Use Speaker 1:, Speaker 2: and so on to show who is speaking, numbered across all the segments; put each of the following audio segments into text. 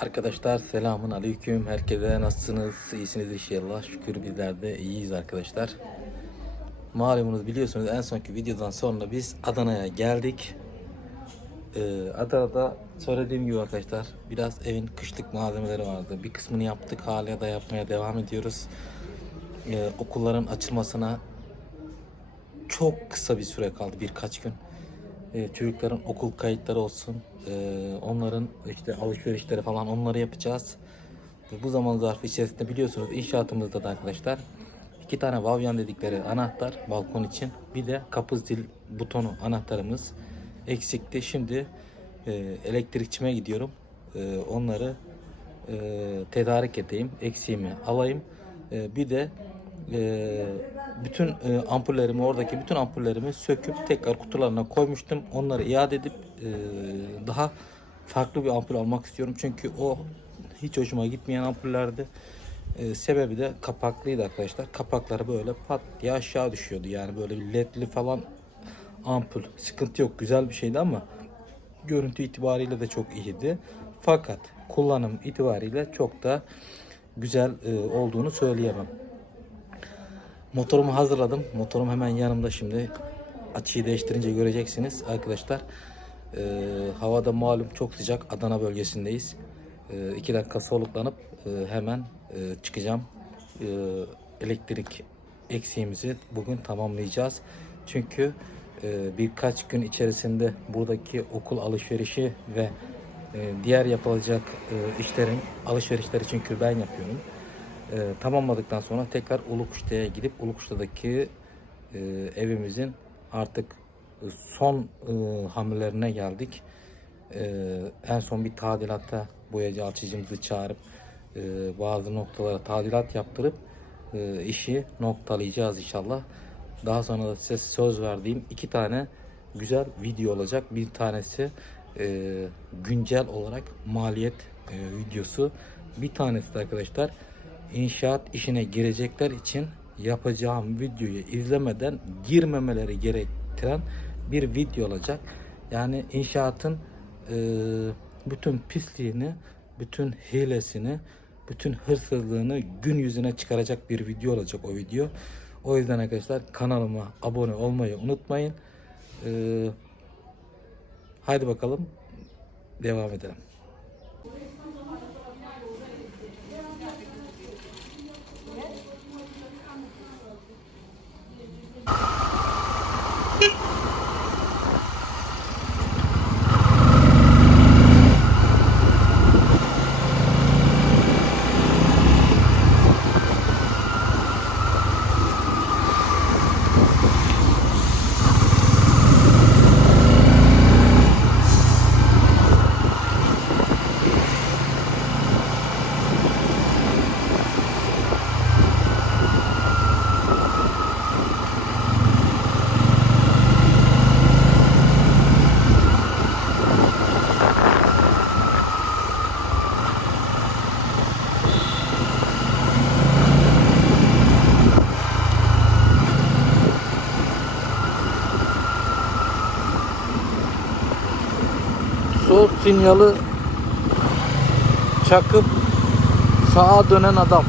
Speaker 1: Arkadaşlar selamun aleyküm. Herkese nasılsınız? İyisiniz inşallah. Şükür bizler de iyiyiz arkadaşlar. Malumunuz biliyorsunuz en sonki videodan sonra biz Adana'ya geldik. Ee, Adana'da söylediğim gibi arkadaşlar biraz evin kışlık malzemeleri vardı. Bir kısmını yaptık hala da yapmaya devam ediyoruz. Ee, okulların açılmasına çok kısa bir süre kaldı birkaç gün. Ee, çocukların okul kayıtları olsun. Ee, onların işte alışverişleri falan onları yapacağız. Ve bu zaman zarfı içerisinde biliyorsunuz inşaatımızda da arkadaşlar iki tane Vavyan dedikleri anahtar balkon için bir de kapı zil butonu anahtarımız eksikti. Şimdi e, elektrikçime gidiyorum. E, onları e, tedarik edeyim. Eksiğimi alayım. E, bir de e, bütün e, ampullerimi oradaki bütün ampullerimi söküp tekrar kutularına koymuştum. Onları iade edip e, daha farklı bir ampul almak istiyorum. Çünkü o hiç hoşuma gitmeyen ampullerdi. E, sebebi de kapaklıydı arkadaşlar. Kapakları böyle pat diye aşağı düşüyordu. Yani böyle bir ledli falan ampul. Sıkıntı yok. Güzel bir şeydi ama görüntü itibariyle de çok iyiydi. Fakat kullanım itibariyle çok da güzel e, olduğunu söyleyemem. Motorumu hazırladım. Motorum hemen yanımda şimdi. Açıyı değiştirince göreceksiniz arkadaşlar. Ee, havada malum çok sıcak. Adana bölgesindeyiz. Ee, iki dakika soluklanıp e, hemen e, çıkacağım. Ee, elektrik eksiğimizi bugün tamamlayacağız. Çünkü e, birkaç gün içerisinde buradaki okul alışverişi ve e, diğer yapılacak e, işlerin alışverişleri çünkü ben yapıyorum. E, tamamladıktan sonra tekrar Ulukuş'ta'ya gidip Ulukuş'ta'daki e, evimizin artık e, son e, hamlelerine geldik. E, en son bir tadilatta boyacı alçıcımızı çağırıp e, bazı noktalara tadilat yaptırıp e, işi noktalayacağız inşallah. Daha sonra da size söz verdiğim iki tane güzel video olacak. Bir tanesi e, güncel olarak maliyet e, videosu. Bir tanesi de arkadaşlar inşaat işine girecekler için yapacağım videoyu izlemeden girmemeleri gerektiren bir video olacak. Yani inşaatın e, bütün pisliğini, bütün hilesini, bütün hırsızlığını gün yüzüne çıkaracak bir video olacak o video. O yüzden arkadaşlar kanalıma abone olmayı unutmayın. E, haydi bakalım devam edelim. Sinyali çakıp sağa dönen adam.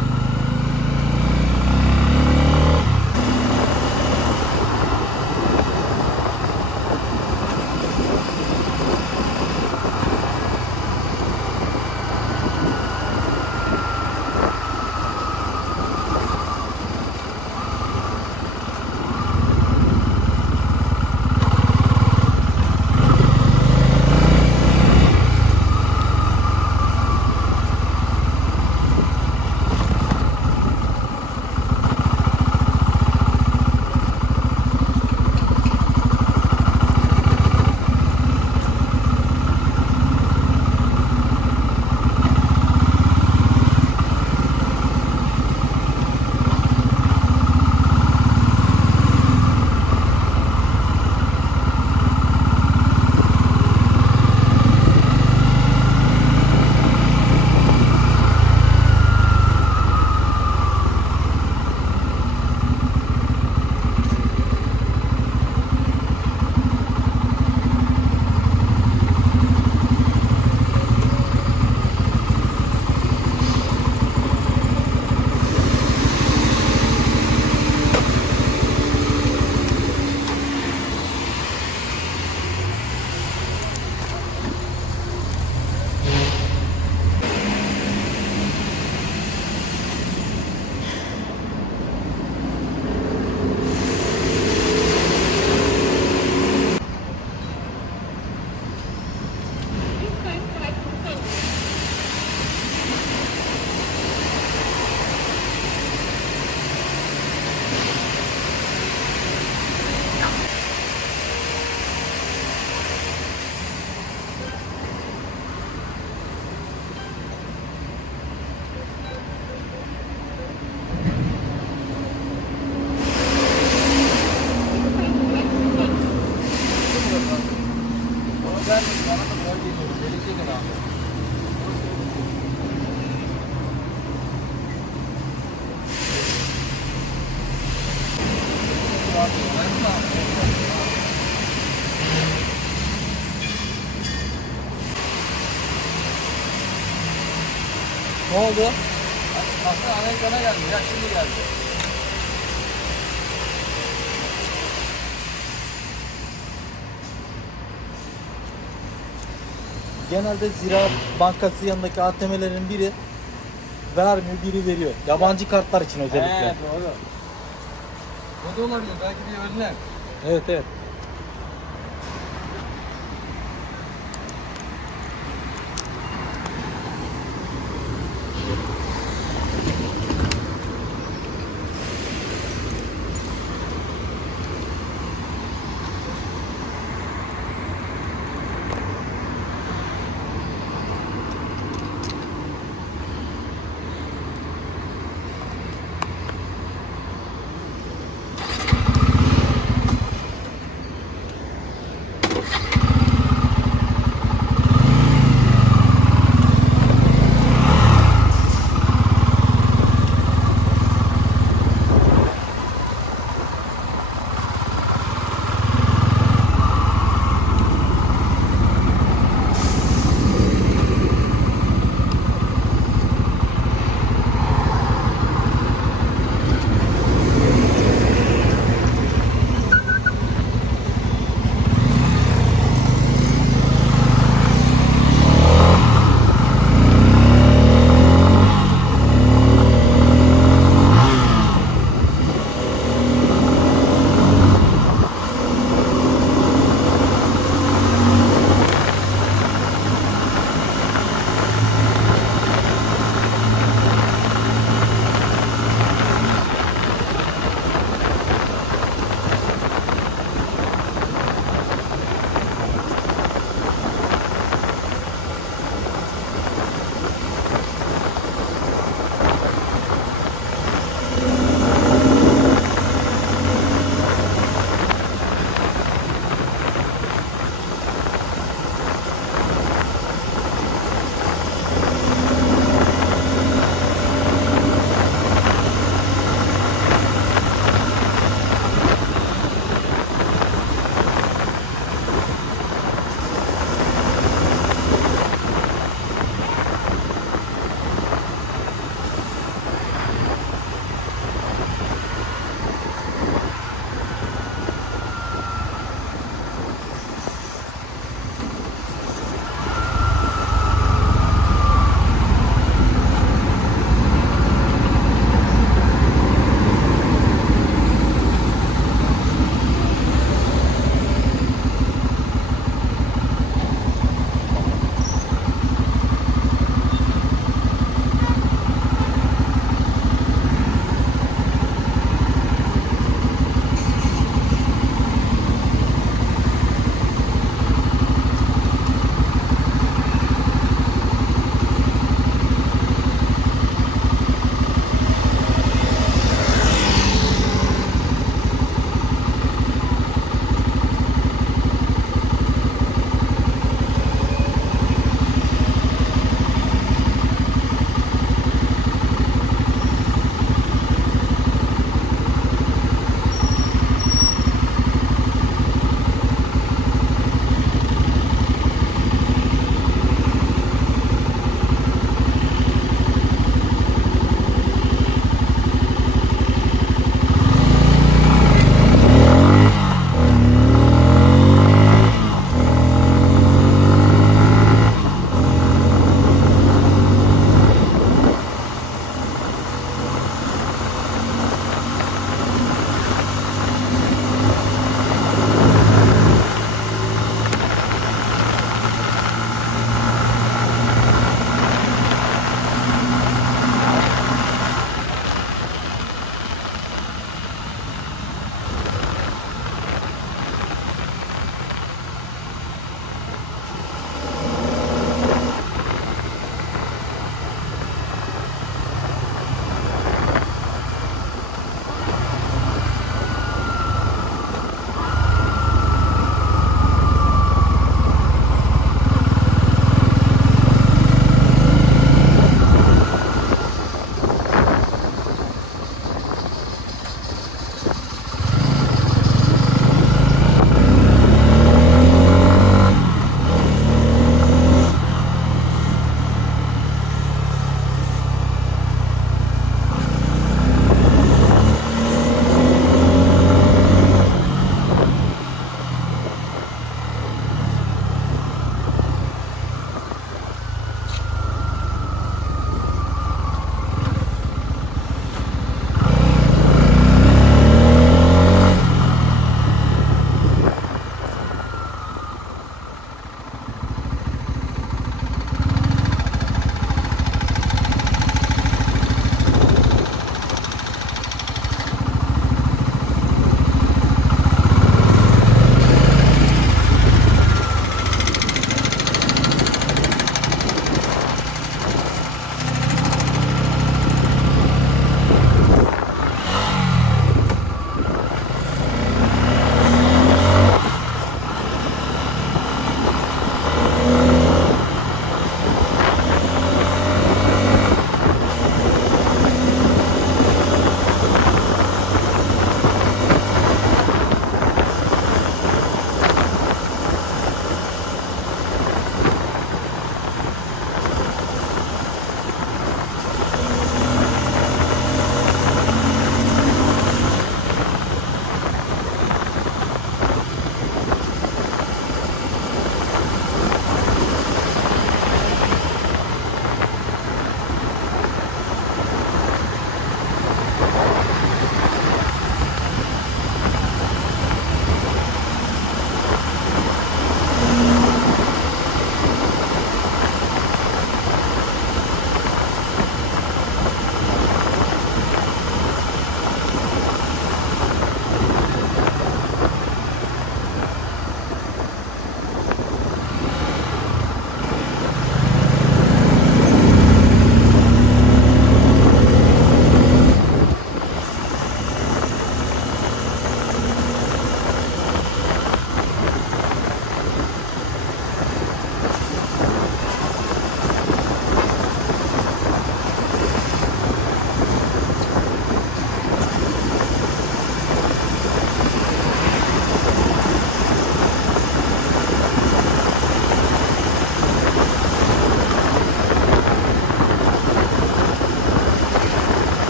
Speaker 1: Oldu?
Speaker 2: Aslında ana ekrana geldi. Ya şimdi geldi.
Speaker 1: Genelde Ziraat Bankası yanındaki ATM'lerin biri vermiyor, biri veriyor. Yabancı kartlar için özellikle.
Speaker 2: He doğru. O da olabilir. Belki bir önlem.
Speaker 1: Evet evet.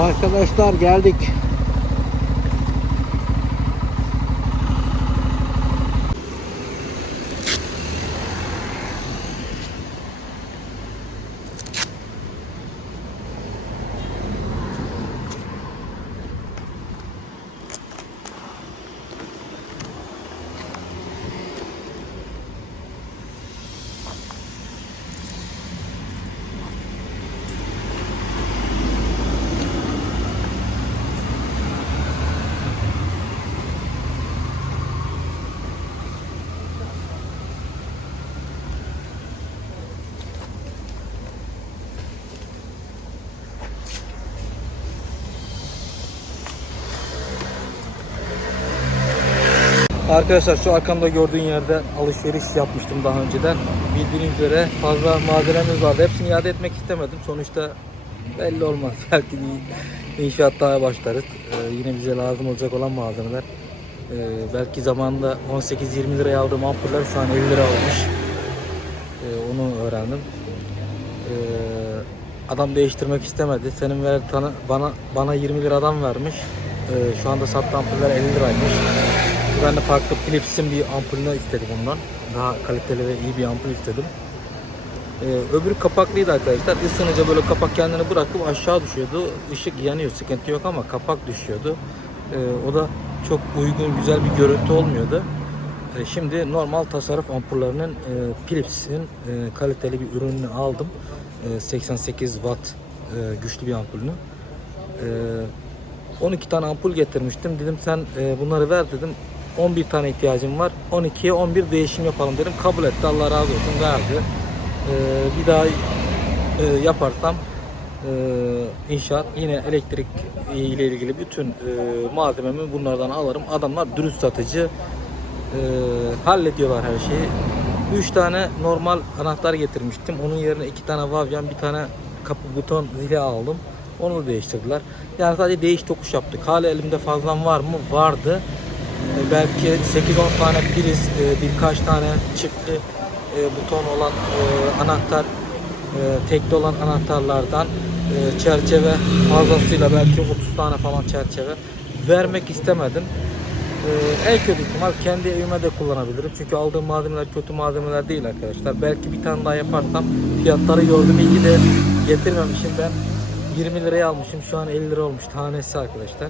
Speaker 1: Arkadaşlar geldik. Arkadaşlar şu arkamda gördüğün yerde alışveriş yapmıştım daha önceden. Bildiğiniz üzere fazla malzememiz vardı. Hepsini iade etmek istemedim. Sonuçta belli olmaz. Belki inşaat daha başlarız. Ee, yine bize lazım olacak olan malzemeler. Ee, belki zamanında 18-20 liraya aldığım ampuller şu an 50 lira olmuş. Ee, onu öğrendim. Ee, adam değiştirmek istemedi. Senin ver tane, bana bana 20 liradan vermiş. Ee, şu anda sattığı ampuller 50 liraymış. Ben de farklı Philips'in bir ampulünü istedim ondan. Daha kaliteli ve iyi bir ampul istedim. Ee, öbürü kapaklıydı arkadaşlar. Isınınca böyle kapak kendini bırakıp aşağı düşüyordu. Işık yanıyor, sıkıntı yok ama kapak düşüyordu. Ee, o da çok uygun, güzel bir görüntü olmuyordu. Ee, şimdi normal tasarruf ampullerinin e, Philips'in e, kaliteli bir ürününü aldım. E, 88 watt e, güçlü bir ampulünü. E, 12 tane ampul getirmiştim. Dedim sen e, bunları ver dedim. 11 tane ihtiyacım var. 12'ye 11 değişim yapalım dedim. Kabul etti. Allah razı olsun verdi. E, bir daha e, yaparsam e, inşaat yine elektrik ile ilgili bütün e, malzememi bunlardan alırım. Adamlar dürüst satıcı. E, hallediyorlar her şeyi. 3 tane normal anahtar getirmiştim. Onun yerine 2 tane Vavyan, bir tane kapı buton zili aldım. Onu da değiştirdiler. Yani sadece değiş tokuş yaptık. Hala elimde fazlam var mı? Vardı. E, belki 8-10 tane priz, e, birkaç tane çiftli e, buton olan anahtar, tekli olan anahtarlardan çerçeve fazlasıyla belki 30 tane falan çerçeve vermek istemedim. En kötü ihtimal kendi evime de kullanabilirim. Çünkü aldığım malzemeler kötü malzemeler değil arkadaşlar. Belki bir tane daha yaparsam fiyatları gördüm. İyi de getirmemişim ben. 20 liraya almışım. Şu an 50 lira olmuş tanesi arkadaşlar.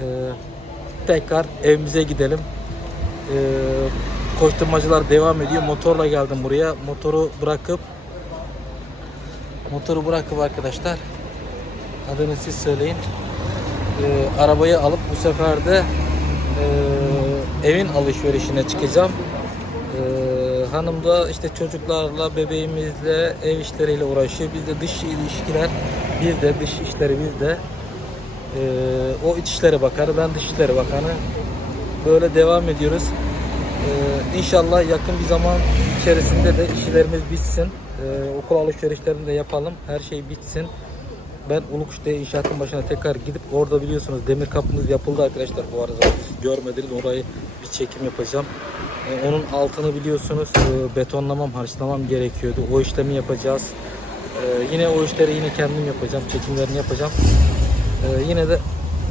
Speaker 1: Ee, tekrar evimize gidelim. Ee, koşturmacılar devam ediyor. Motorla geldim buraya. Motoru bırakıp motoru bırakıp arkadaşlar adını siz söyleyin. Ee, arabayı alıp bu sefer de e, evin alışverişine çıkacağım. Ee, hanım da işte çocuklarla, bebeğimizle, ev işleriyle uğraşıyor. Biz de dış ilişkiler, biz de dış işleri biz de. Ee, o iç işlere bakar, ben dış işlere bakanı. Böyle devam ediyoruz. Ee, inşallah yakın bir zaman içerisinde de işlerimiz bitsin. Ee, okul alışverişlerini de yapalım. Her şey bitsin. Ben Ulukuş'ta inşaatın başına tekrar gidip orada biliyorsunuz demir kapımız yapıldı arkadaşlar bu arada. Siz görmediniz orayı bir çekim yapacağım. Ee, onun altını biliyorsunuz e, betonlamam, harçlamam gerekiyordu. O işlemi yapacağız. Ee, yine o işleri yine kendim yapacağım. Çekimlerini yapacağım. Ee, yine de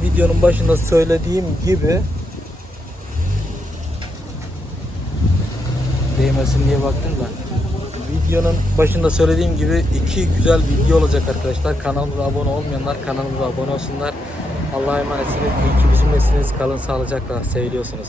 Speaker 1: videonun başında söylediğim gibi değmesin diye baktım da videonun başında söylediğim gibi iki güzel video olacak arkadaşlar. Kanalımıza abone olmayanlar kanalımıza abone olsunlar. Allah'a emanetsiniz. İyi ki bizimlesiniz. Kalın sağlıcakla. Seviliyorsunuz.